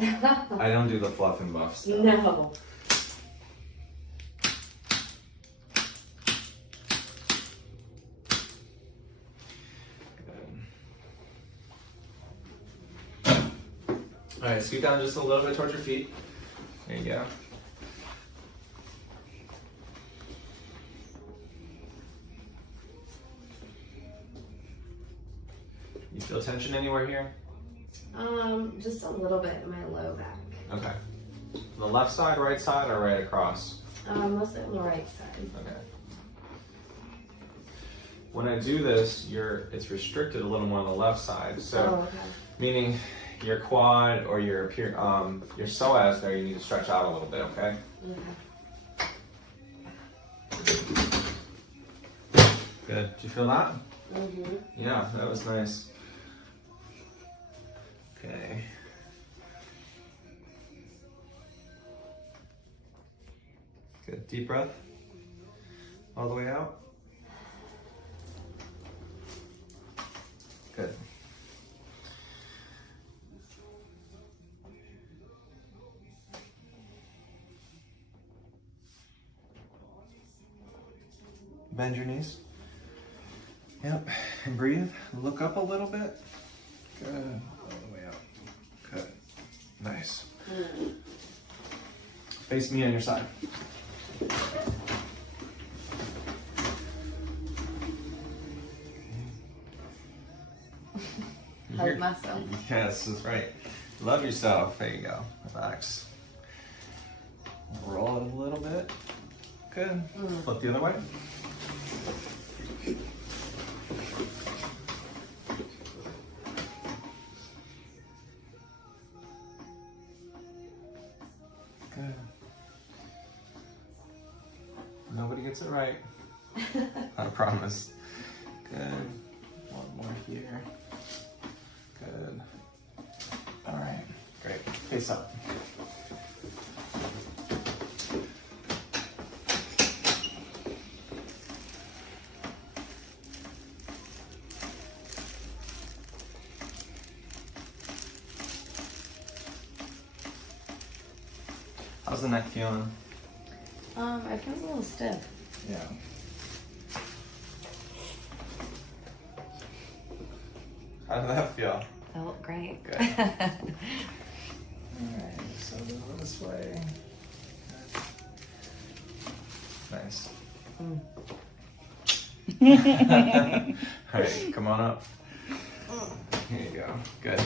I don't do the fluff and buff stuff. No. All right, scoot down just a little bit towards your feet. There you go. You feel tension anywhere here? Just a little bit in my low back. Okay. The left side, right side, or right across? Mostly on the right side. Okay. When I do this, it's restricted a little more on the left side. So, okay. Meaning your quad or your psoas there, you need to stretch out a little bit, okay? Good. Did you feel that? Mm-hmm. Yeah, that was nice. Okay. Good. Deep breath. All the way out. Good. Bend your knees. Yep. And breathe. Look up a little bit. Good. All the way out. Good. Nice. Face me on your side. Hug myself. Yes, that's right. Love yourself. There you go. Relax. Roll it a little bit. Good. Flip the other way. Good. Nobody gets it right. I promise. Good. One more here. Good. All right. Great. Face up. How's the neck feeling? I feel a little stiff. Yeah. How did that feel? Felt great. Good. Alright, so go this way. Nice. Alright, come on up. Here you go. Good.